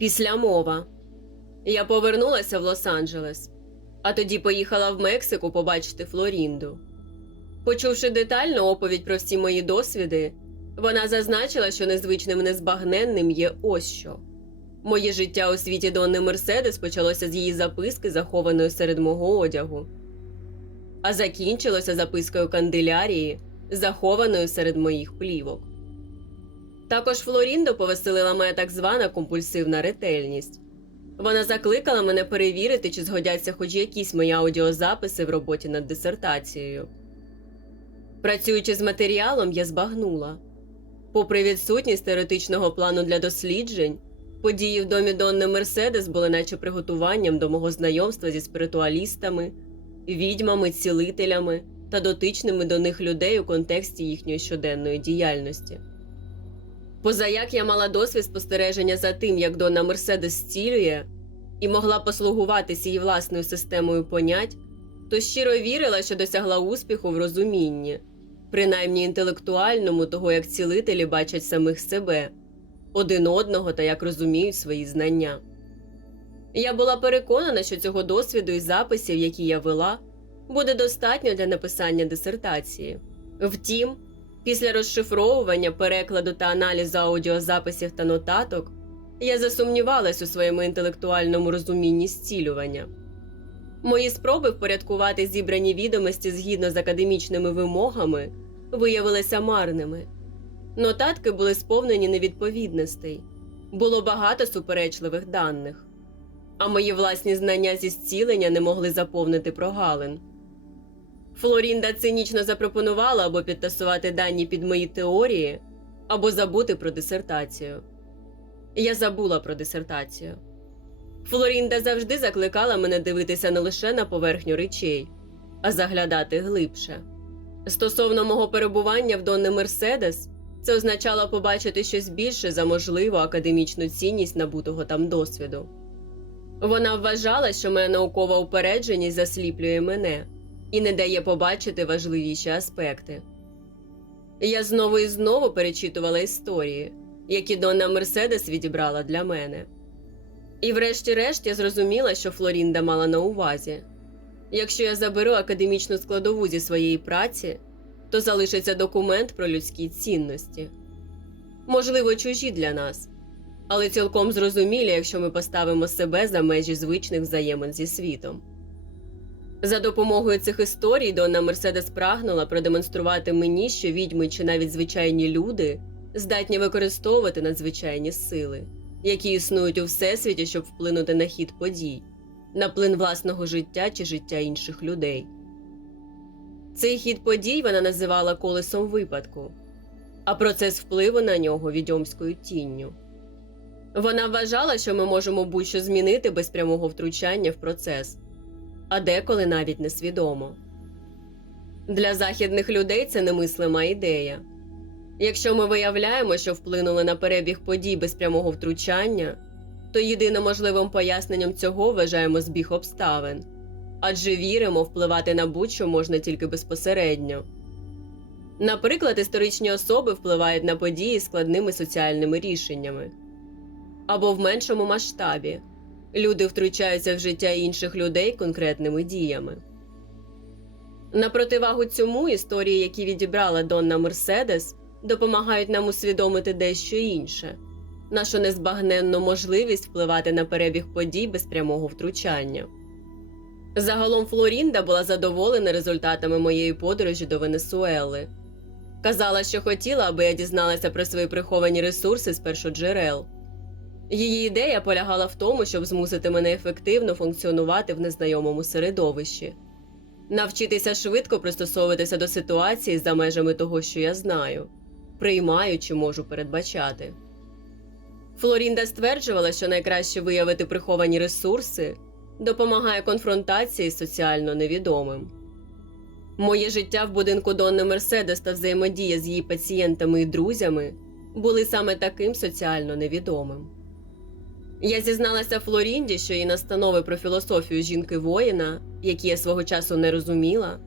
Після мова. Я повернулася в Лос-Анджелес, а тоді поїхала в Мексику побачити Флорінду. Почувши детальну оповідь про всі мої досвіди, вона зазначила, що незвичним незбагненним є ось що. Моє життя у світі Донни Мерседес почалося з її записки, захованої серед мого одягу, а закінчилося запискою канделярії, захованою серед моїх плівок. Також Флоріндо повеселила моя так звана компульсивна ретельність. Вона закликала мене перевірити, чи згодяться хоч якісь мої аудіозаписи в роботі над дисертацією. Працюючи з матеріалом, я збагнула. Попри відсутність теоретичного плану для досліджень, події в домі Донни Мерседес були наче приготуванням до мого знайомства зі спиритуалістами, відьмами, цілителями та дотичними до них людей у контексті їхньої щоденної діяльності. Позаяк я мала досвід спостереження за тим, як Донна Мерседес зцілює, і могла послугуватися її власною системою понять, то щиро вірила, що досягла успіху в розумінні, принаймні інтелектуальному того, як цілителі бачать самих себе, один одного та як розуміють свої знання. Я була переконана, що цього досвіду і записів, які я вела, буде достатньо для написання дисертації. Втім, після розшифровування, перекладу та аналізу аудіозаписів та нотаток, я засумнівалась у своєму інтелектуальному розумінні зцілювання. Мої спроби впорядкувати зібрані відомості згідно з академічними вимогами виявилися марними. Нотатки були сповнені невідповідностей, було багато суперечливих даних, а мої власні знання зі зцілення не могли заповнити прогалин. Флорінда цинічно запропонувала або підтасувати дані під мої теорії, або забути про дисертацію. Я забула про дисертацію. Флорінда завжди закликала мене дивитися не лише на поверхню речей, а заглядати глибше. Стосовно мого перебування в Донни Мерседес, це означало побачити щось більше за можливу академічну цінність набутого там досвіду. Вона вважала, що моя наукова упередженість засліплює мене і не дає побачити важливіші аспекти. Я знову і знову перечитувала історії, які Донна Мерседес відібрала для мене. І врешті-решт я зрозуміла, що Флорінда мала на увазі. Якщо я заберу академічну складову зі своєї праці, то залишиться документ про людські цінності. Можливо, чужі для нас, але цілком зрозумілі, якщо ми поставимо себе за межі звичних взаємин зі світом. За допомогою цих історій Донна Мерседес прагнула продемонструвати мені, що відьми чи навіть звичайні люди здатні використовувати надзвичайні сили, які існують у всесвіті, щоб вплинути на хід подій, на плин власного життя чи життя інших людей. Цей хід подій вона називала колесом випадку, а процес впливу на нього відьомською тінню. Вона вважала, що ми можемо будь-що змінити без прямого втручання в процес, а деколи навіть несвідомо. Для західних людей це немислима ідея. Якщо ми виявляємо, що вплинули на перебіг подій без прямого втручання, то єдиним можливим поясненням цього вважаємо збіг обставин адже віримо, впливати на будь-що можна тільки безпосередньо. Наприклад, історичні особи впливають на події складними соціальними рішеннями або в меншому масштабі люди втручаються в життя інших людей конкретними діями. На противагу цьому історії, які відібрала Донна Мерседес, допомагають нам усвідомити дещо інше нашу незбагненну можливість впливати на перебіг подій без прямого втручання. Загалом Флорінда була задоволена результатами моєї подорожі до Венесуели. Казала, що хотіла, аби я дізналася про свої приховані ресурси з першоджерел. Її ідея полягала в тому, щоб змусити мене ефективно функціонувати в незнайомому середовищі, навчитися швидко пристосовуватися до ситуації за межами того, що я знаю, приймаю чи можу передбачати. Флорінда стверджувала, що найкраще виявити приховані ресурси допомагає конфронтації з соціально невідомим. Моє життя в будинку Донни Мерседес та взаємодія з її пацієнтами і друзями були саме таким соціально невідомим. Я зізналася Флорінді, що її настанови про філософію жінки воїна, які я свого часу не розуміла,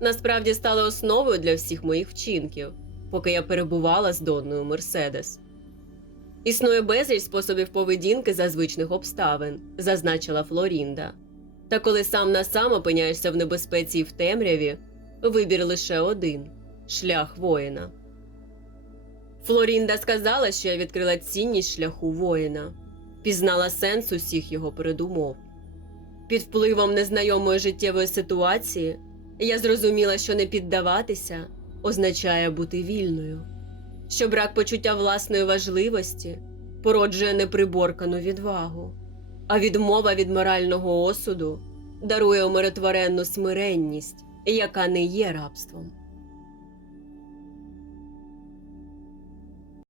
насправді стали основою для всіх моїх вчинків, поки я перебувала з Донною Мерседес. Існує безліч способів поведінки за звичних обставин, зазначила Флорінда. Та коли сам на сам опиняєшся в небезпеці і в темряві, вибір лише один шлях воїна. Флорінда сказала, що я відкрила цінність шляху воїна, пізнала сенс усіх його передумов. Під впливом незнайомої життєвої ситуації я зрозуміла, що не піддаватися означає бути вільною, що брак почуття власної важливості породжує неприборкану відвагу, а відмова від морального осуду дарує умиротворенну смиренність, яка не є рабством.